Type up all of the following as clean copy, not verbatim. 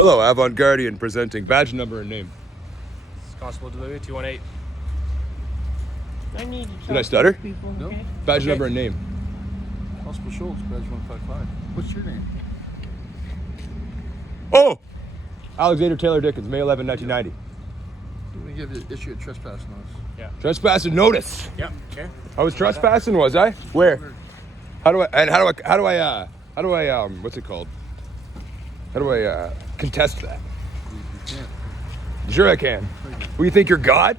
Hello, Avant Guardian presenting badge number and name. Constable Delivery 218. I need to talk Did I stutter? to people, No. okay? Badge Okay. number and name. Constable Schultz, badge 155. What's your name? Oh! Alexander Taylor Dickens, May 11, 1990. I'm going to give you issue a trespass notice. Trespassing notice. Yeah. Okay. I was trespassing, was I? Where? How do I what's it called? How do I contest that? You can't. Sure I can. Well, you think you're God?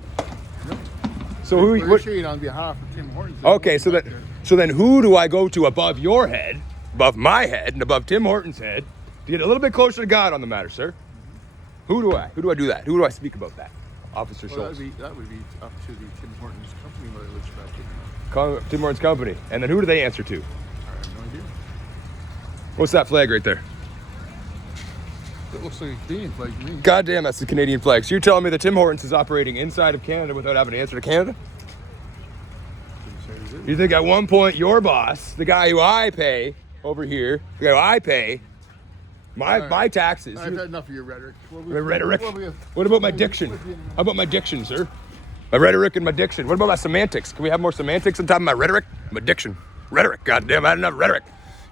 So who? We're What, issuing on behalf of Tim Hortons. okay, so then who do I go to above your head, above my head, and above Tim Hortons' head to get a little bit closer to God on the matter, sir? Who do I do that? Who do I speak about that? Officer Well, Schultz. that would be up to the Tim Hortons company whether it looks back in. Tim Hortons Company. And then who do they answer to? I have no idea. What's that flag right there? It looks like a Canadian flag to me. God damn, that's the Canadian flag. So you're telling me that Tim Hortons is operating inside of Canada without having to answer to Canada? Didn't say it is. You think at one point your boss, the guy who I pay over here, the guy who I pay, my taxes. I've had enough of your rhetoric. My rhetoric? What about my diction? How about my diction, sir? My rhetoric and my diction. What about my semantics? Can we have more semantics on top of my rhetoric? My diction. Rhetoric. Goddamn, I had enough rhetoric.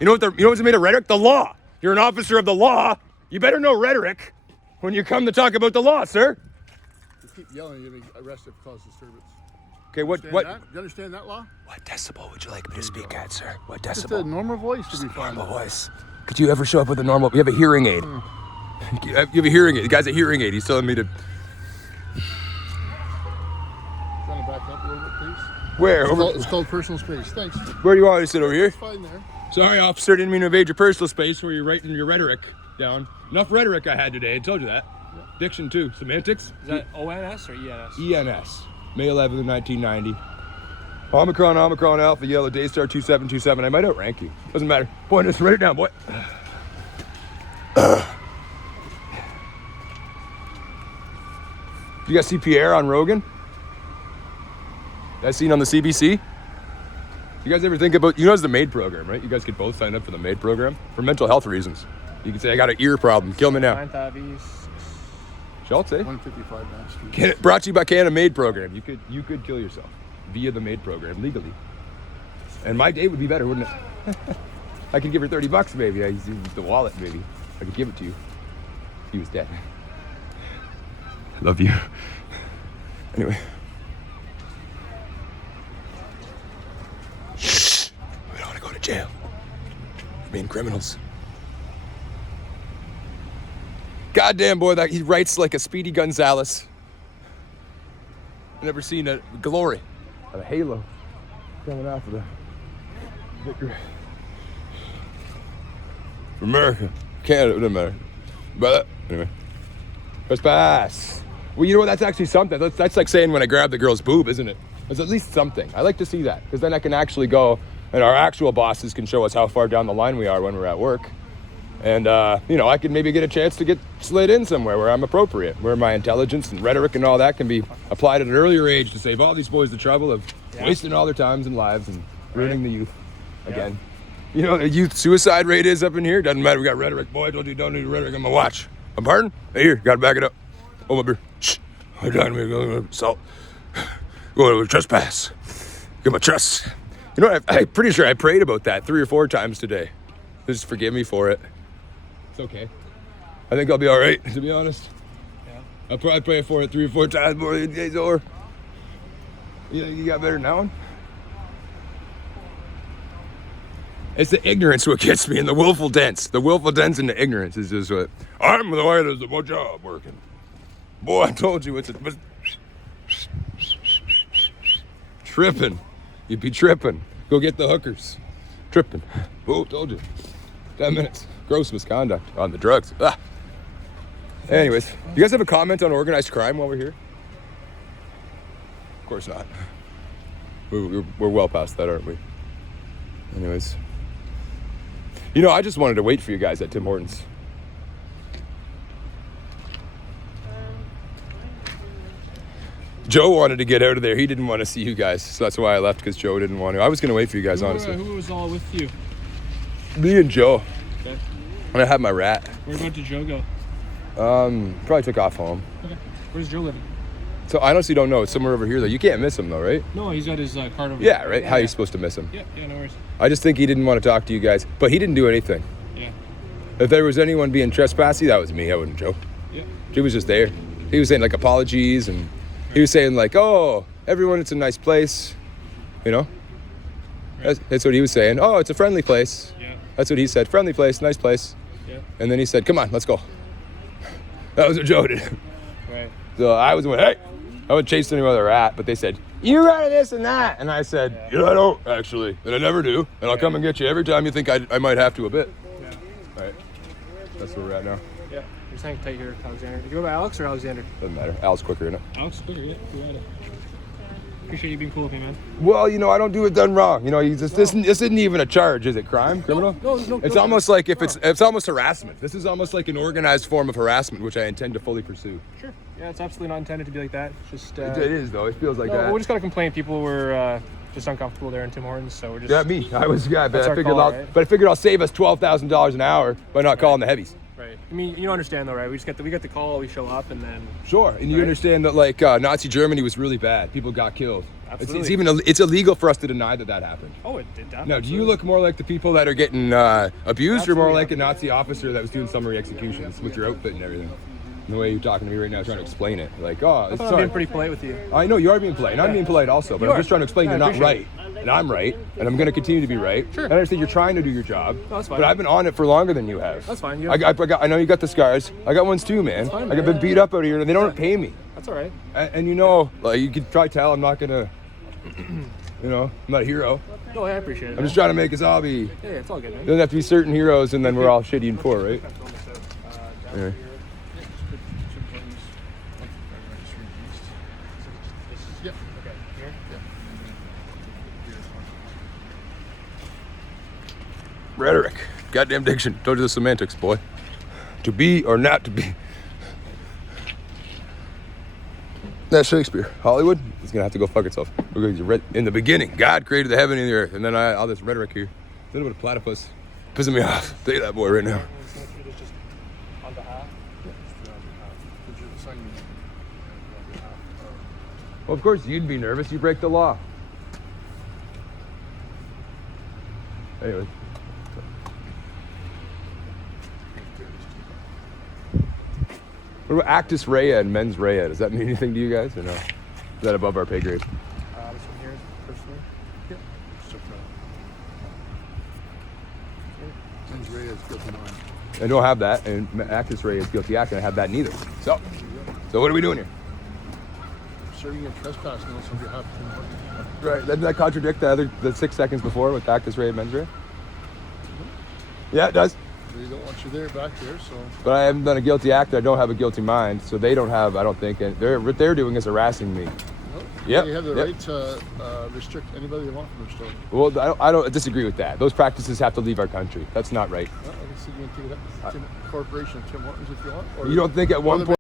You know what's made of rhetoric? The law. You're an officer of the law. You better know rhetoric when you come to talk about the law, sir. You keep yelling, you're going to be arrested for cause disturbance. Okay, what Do you understand that law? what decibel would you like me to speak at, sir? What Just a decibel? normal voice to be fine. Normal voice. Could you ever show up with a normal? You have a hearing aid. You have a hearing aid. The guy's a hearing aid. He's telling me to. Trying to back up a little bit, please. Where? It's called personal space. Thanks. Where do you want me to sit over here? It's fine there. Sorry, officer, didn't mean to invade your personal space where you're writing your rhetoric down. Enough rhetoric I had today. I told you that. Diction too. Semantics. Is that ONS or ENS? ENS. May 11th, 1990. Omicron, Alpha, Yellow, Daystar 2727. I might outrank you. Doesn't matter. Boy, just write it down, boy. You guys see Pierre on Rogan? That seen on the CBC? You guys ever think about, it's the MAID program, right? You guys could both sign up for the MAID program for mental health reasons. You could say, I got an ear problem. Kill me now. 9th East. Schultz, eh? 155 Main Street. Brought to you by Canada MAID program. You could kill yourself via the MAID program legally. And my day would be better, wouldn't it? I could give her $30 maybe. I use the wallet maybe. I could give it to you. He was dead. I love you. Anyway. Shh. We don't want to go to jail for being criminals. Goddamn boy, that he writes like a Speedy Gonzalez. I've never seen a glory, a halo coming off of the victory. For America, Canada, it doesn't matter. But anyway, trespass. Well, you know what? That's actually something. That's like saying when I grab the girl's boob, isn't it? There's at least something. I like to see that because then I can actually go, and our actual bosses can show us how far down the line we are when we're at work. And, I could maybe get a chance to get slid in somewhere where I'm appropriate, where my intelligence and rhetoric and all that can be applied at an earlier age to save all these boys the trouble of wasting all their times and lives and ruining the youth again. You know what the youth suicide rate is up in here? Doesn't matter. We got rhetoric. Boy, I told you don't need rhetoric on my watch. I'm pardon? Hey, here, got to back it up. Oh, my beer. Shh. I'm trying to make salt. Go to trespass. Get my trust. You know what? I'm pretty sure I prayed about that 3 or 4 times today. Just forgive me for it. It's okay. I think I'll be all right, to be honest. Yeah. I'll probably pray for it 3 or 4 times more than days over. You got better than that one? It's the ignorance what gets me, and the willful dents. The willful dents and the ignorance is just what. I'm the way there's a job working. Boy, I told you it's tripping. You'd be tripping. Go get the hookers. Tripping. Oh, told you. 10 minutes. Gross misconduct on the drugs. Anyways, you guys have a comment on organized crime while we're here? Of course not. We're well past that, aren't we? Anyways. I just wanted to wait for you guys at Tim Hortons. Joe wanted to get out of there. He didn't want to see you guys, so that's why I left, because Joe didn't want to. I was going to wait for you guys, honestly. Who was all with you? Me and Joe. Okay. And I had my rat. Where about did Joe go? Probably took off home. Okay. Where's Joe living? So I honestly don't know. It's somewhere over here though. You can't miss him though, right? No, he's got his card over Yeah, there. right. How are you supposed to miss him? Yeah, no worries. I just think he didn't want to talk to you guys, but he didn't do anything. Yeah. If there was anyone being trespassy, that was me. I wasn't Joe. Yeah. He was just there. He was saying like apologies, and he was saying like, "Oh, everyone, it's a nice place," you know. That's what he was saying. Oh, it's a friendly place. Yeah. That's what he said. Friendly place, nice place. Yeah. And then he said, "Come on, let's go." That was what Joe did. Right. So I was going, "Hey," I would chase anywhere they're at, but they said, "You got this and that," and I said, "Yeah, I don't actually, and I never do, and I'll come and get you every time you think I might have to a bit." Yeah. All right, that's where we're at now. Yeah. You're just hanging tight here, Alexander. Do you go by Alex or Alexander? Doesn't matter. Al's quicker in it. Alex, quicker, yeah. You got it. Appreciate you being cool with me, man. Well, you know, I don't do it done wrong. You know, you just, this isn't even a charge, is it? Crime, criminal? No. It's almost like if it's almost harassment. This is almost like an organized form of harassment, which I intend to fully pursue. Sure. Yeah, it's absolutely not intended to be like that. It's just. It is though. It feels like No, that. we're just gonna complain. People were just uncomfortable there in Tim Hortons, so we're just. Yeah, me. I was. Yeah, but That's I our figured. call, right? But I figured I'll save us $12,000 an hour by not calling the heavies. Right. I mean, you understand though, right? We get the call, we show up, and then. Sure, and you Right. understand that like Nazi Germany was really bad. People got killed. It's Absolutely. even it's illegal for us to deny that happened. Oh, it did that. Now, do you look more like the people that are getting abused, or more Absolutely. like a Nazi officer that was doing summary executions with your outfit and everything? And the way you're talking to me right now, trying to explain it, like, oh, I it's thought I'm sorry. being pretty polite with you. I know you are being polite, and I'm being polite also, but You I'm are. just trying to explain I you're not appreciate right, and I'm right, and I'm going to continue to be right. Sure. And I understand you're trying to do your job, No, that's fine. but I've been on it for longer than you have. That's fine, you I know you got the scars. I got ones too, man. fine, I got man. been beat up out here, and they don't pay me. That's all right. And you know, like you could probably tell I'm not gonna, you know, I'm not a hero. No, I appreciate it. I'm just trying to make us all be. Yeah, it's all good, man. Doesn't have to be certain heroes, and then we're all shitty and poor, right? Anyway. Tim Hortons, 159 Street East. Yep. Okay. Here? Rhetoric, goddamn diction. Told you the semantics, boy. To be or not to be. That's Shakespeare. Hollywood is gonna have to go fuck itself. Because in the beginning, God created the heaven and the earth, and then all this rhetoric here, a little bit of platypus, pissing me off. Tell you that boy right now. Just on behalf. Could you sign me on behalf of Well, of course you'd be nervous. You break the law. Anyway. What about actus rea and mens rea? Does that mean anything to you guys, or no? Is that above our pay grade? This one here, personally. stuff now? Mens rea is guilty mind. I don't have that, and actus rea is guilty act, and I have that neither. So what are we doing here? Serving a trespass notice on behalf of Tim Hortons. Right, doesn't that contradict the 6 seconds before with actus rea and mens rea? Yeah, it does. They don't want you there back there, so But I haven't done a guilty act. I don't have a guilty mind, so they don't have. I don't think. And what they're doing is harassing me. Yep, they have the yep. right to restrict anybody they want from their store. Well, I don't disagree with that. Those practices have to leave our country. That's not right. Well, I can see you can take it up to Tim Corporation of Tim Hortons if you want. Or You don't think at one other point